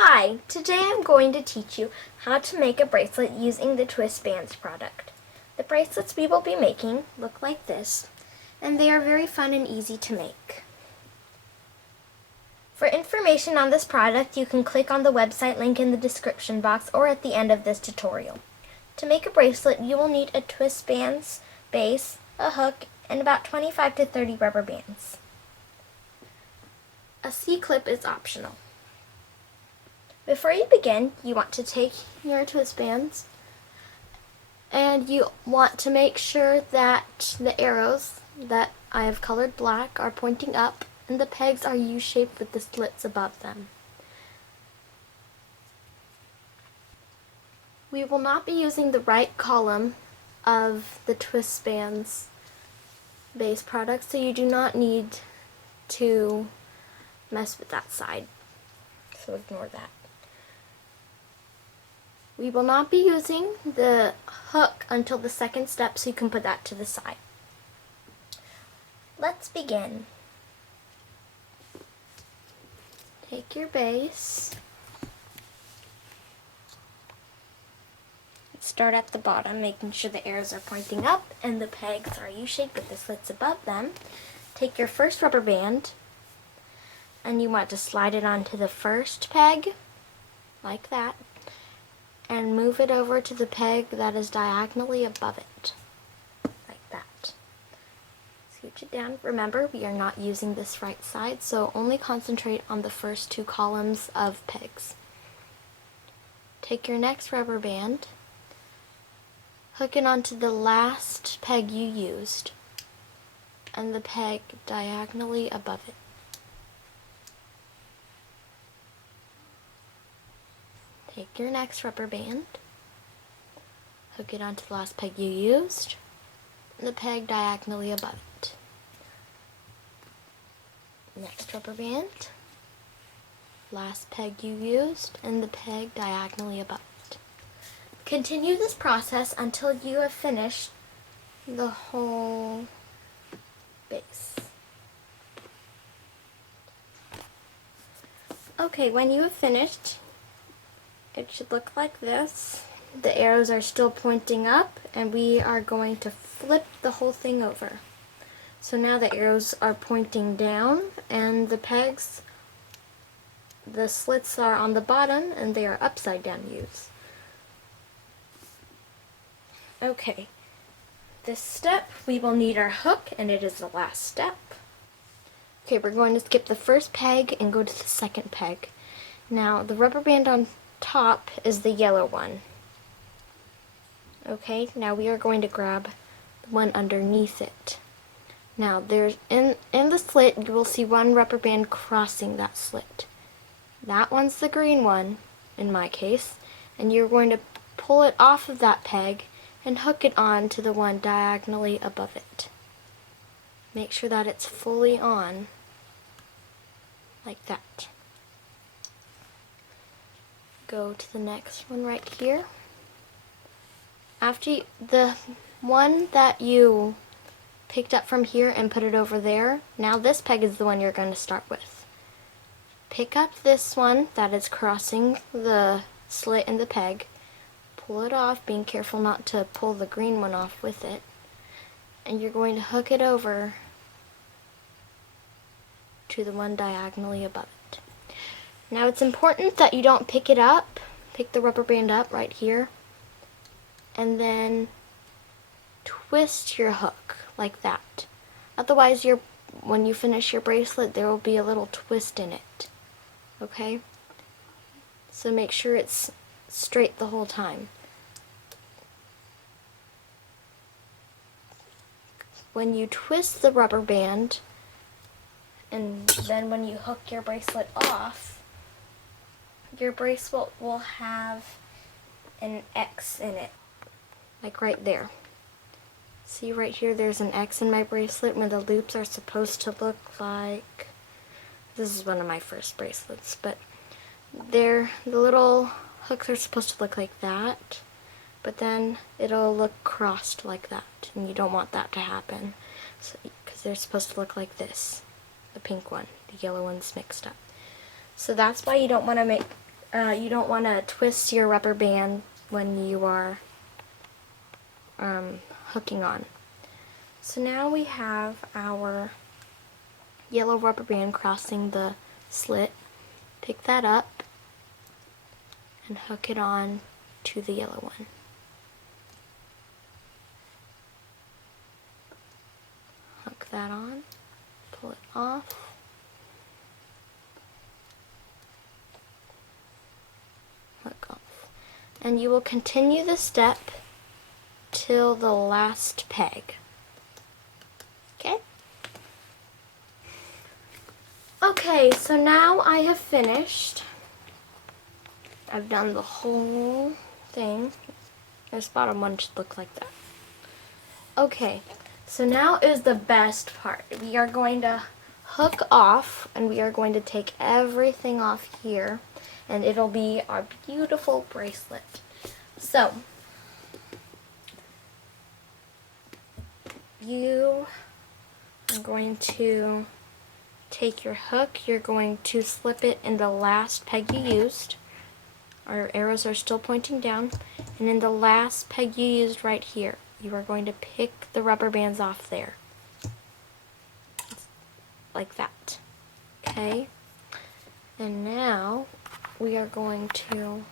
Hi, today I'm going to teach you how to make a bracelet using the Twist Bands product. The bracelets we will be making look like this, and they are very fun and easy to make. For information on this product, you can click on the website link in the description box or at the end of this tutorial. To make a bracelet, you will need a Twist Bands base, a hook, and about 25 to 30 rubber bands. A C-clip is optional. Before you begin, you want to take your twist bands and you want to make sure that the arrows that I have colored black are pointing up and the pegs are U-shaped with the slits above them. We will not be using the right column of the twist bands base product, so you do not need to mess with that side, so ignore that. We will not be using the hook until the second step, so you can put that to the side. Let's begin. Take your base. Start at the bottom, making sure the arrows are pointing up and the pegs are U-shaped with the slits above them. Take your first rubber band and you want to slide it onto the first peg, like that, and move it over to the peg that is diagonally above it, like that. Scooch it down. Remember, we are not using this right side, so only concentrate on the first two columns of pegs. Take your next rubber band, hook it onto the last peg you used, and the peg diagonally above it. Take your next rubber band, hook it onto the last peg you used, and the peg diagonally above it. Next rubber band, last peg you used, and the peg diagonally above it. Continue this process until you have finished the whole base. Okay, when you have finished, it should look like this. The arrows are still pointing up, and we are going to flip the whole thing over. So now the arrows are pointing down, and the pegs, the slits are on the bottom, and they are upside down U's. Okay, this step we will need our hook, and it is the last step. Okay, we're going to skip the first peg and go to the second peg. Now the rubber band on top is the yellow one. Okay, now we are going to grab the one underneath it. Now there's in the slit you will see one rubber band crossing that slit. That one's the green one in my case, and you're going to pull it off of that peg and hook it on to the one diagonally above it. Make sure that it's fully on, like that. Go to the next one right here. After the one that you picked up from here and put it over there, now this peg is the one you're going to start with. Pick up this one that is crossing the slit in the peg, pull it off, being careful not to pull the green one off with it, and you're going to hook it over to the one diagonally above it. Now it's important that you don't pick it up, pick the rubber band up right here, and then twist your hook like that. Otherwise, when you finish your bracelet, there will be a little twist in it. Okay? So make sure it's straight the whole time. When you twist the rubber band, and then when you hook your bracelet off, your bracelet will have an X in it, like right there. See right here, there's an X in my bracelet when the loops are supposed to look like, this is one of my first bracelets, but the little hooks are supposed to look like that, but then it'll look crossed like that, and you don't want that to happen, because they're supposed to look like this, the pink one, the yellow one's mixed up. So that's why you don't want to make you don't want to twist your rubber band when you are hooking on. So now we have our yellow rubber band crossing the slit. Pick that up and hook it on to the yellow one. Hook that on, pull it off. Hook off. And you will continue the step till the last peg. Okay? Okay, so now I have finished. I've done the whole thing. This bottom one should look like that. Okay, so now is the best part. We are going to hook off, and we are going to take everything off here, and it'll be our beautiful bracelet. So, you are going to take your hook, you're going to slip it in the last peg you used. Our arrows are still pointing down, and in the last peg you used right here, you are going to pick the rubber bands off there. Like that. Okay? And now we are going to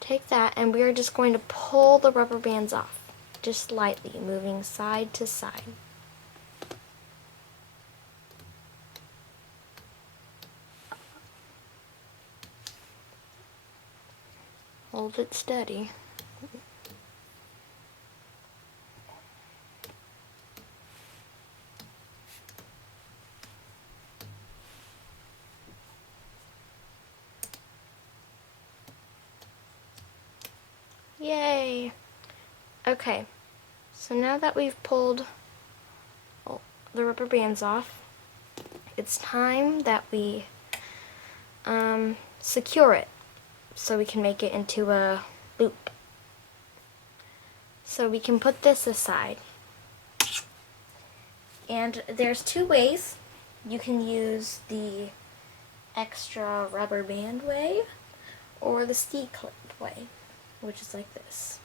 take that, and we are just going to pull the rubber bands off, just lightly, moving side to side. Hold it steady. Yay! Okay, so now that we've pulled the rubber bands off, it's time that we secure it so we can make it into a loop. So we can put this aside. And there's two ways. You can use the extra rubber band way or the C-clip way, which is like this.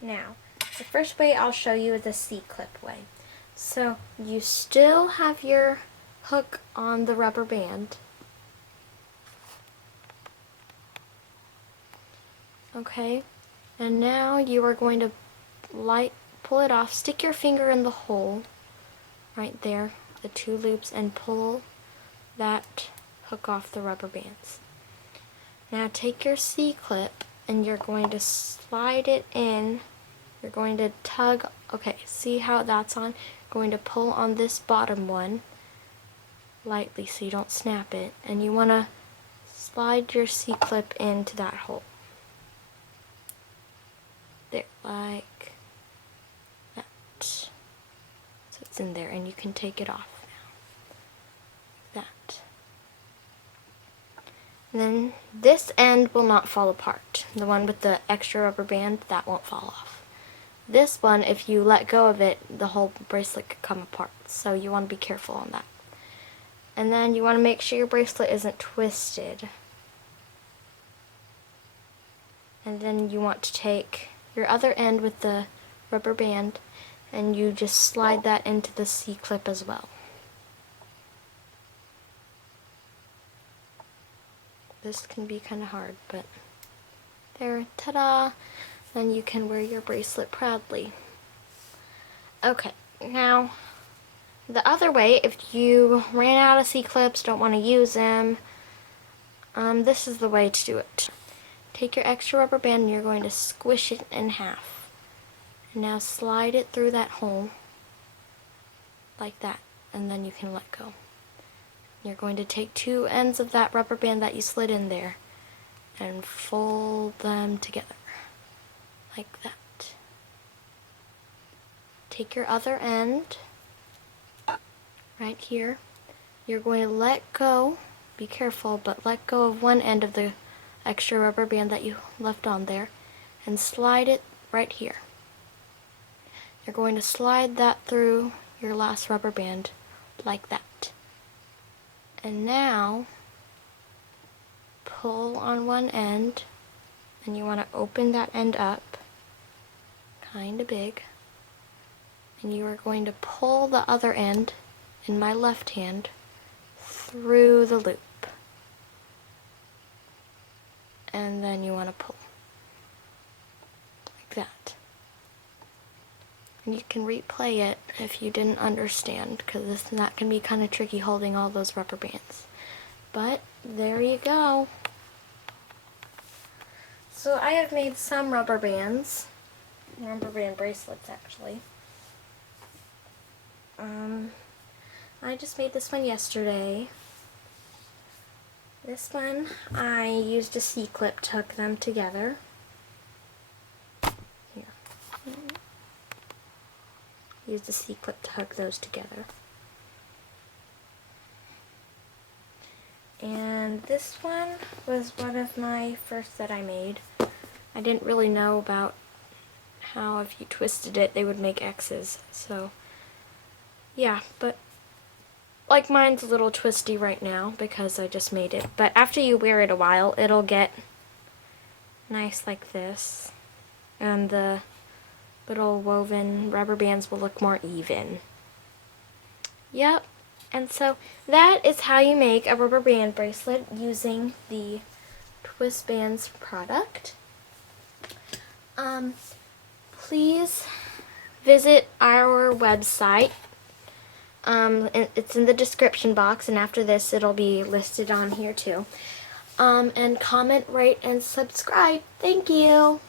Now, the first way I'll show you is the C-clip way. So you still have your hook on the rubber band. Okay, and now you are going to pull it off, stick your finger in the hole right there, the two loops, and pull that hook off the rubber bands. Now take your C-clip and you're going to slide it in. You're going to tug, okay, see how that's on? Going to pull on this bottom one lightly so you don't snap it, and you want to slide your C-clip into that hole. There, like that. So it's in there, and you can take it off now. That. And then this end will not fall apart. The one with the extra rubber band, that won't fall off. This one, if you let go of it, the whole bracelet could come apart. So you want to be careful on that. And then you want to make sure your bracelet isn't twisted. And then you want to take your other end with the rubber band, and you just slide that into the C-clip as well. This can be kind of hard, but there, ta-da! Then you can wear your bracelet proudly. Okay, now the other way, if you ran out of C-clips, don't want to use them, this is the way to do it. Take your extra rubber band and you're going to squish it in half. And now slide it through that hole, like that, and then you can let go. You're going to take two ends of that rubber band that you slid in there and fold them together, like that. Take your other end, right here. You're going to let go, be careful, but let go of one end of the extra rubber band that you left on there and slide it right here. You're going to slide that through your last rubber band like that. And now pull on one end, and you want to open that end up kind of big, and you are going to pull the other end in my left hand through the loop, and then you want to pull like that. And you can replay it if you didn't understand, because that can be kind of tricky holding all those rubber bands. But there you go. So I have made some rubber bands, rubber band bracelets actually. I just made this one yesterday. This one I used a C-clip to hook them together. Here. Used a C-clip to hook those together. And this one was one of my first that I made. I didn't really know about how if you twisted it they would make X's, so yeah, but like mine's a little twisty right now because I just made it, but after you wear it a while it'll get nice like this, and the little woven rubber bands will look more even. Yep. And so that is how you make a rubber band bracelet using the Twist Bands product. Please visit our website. It's in the description box, and after this it'll be listed on here too. And comment, rate, and subscribe. Thank you.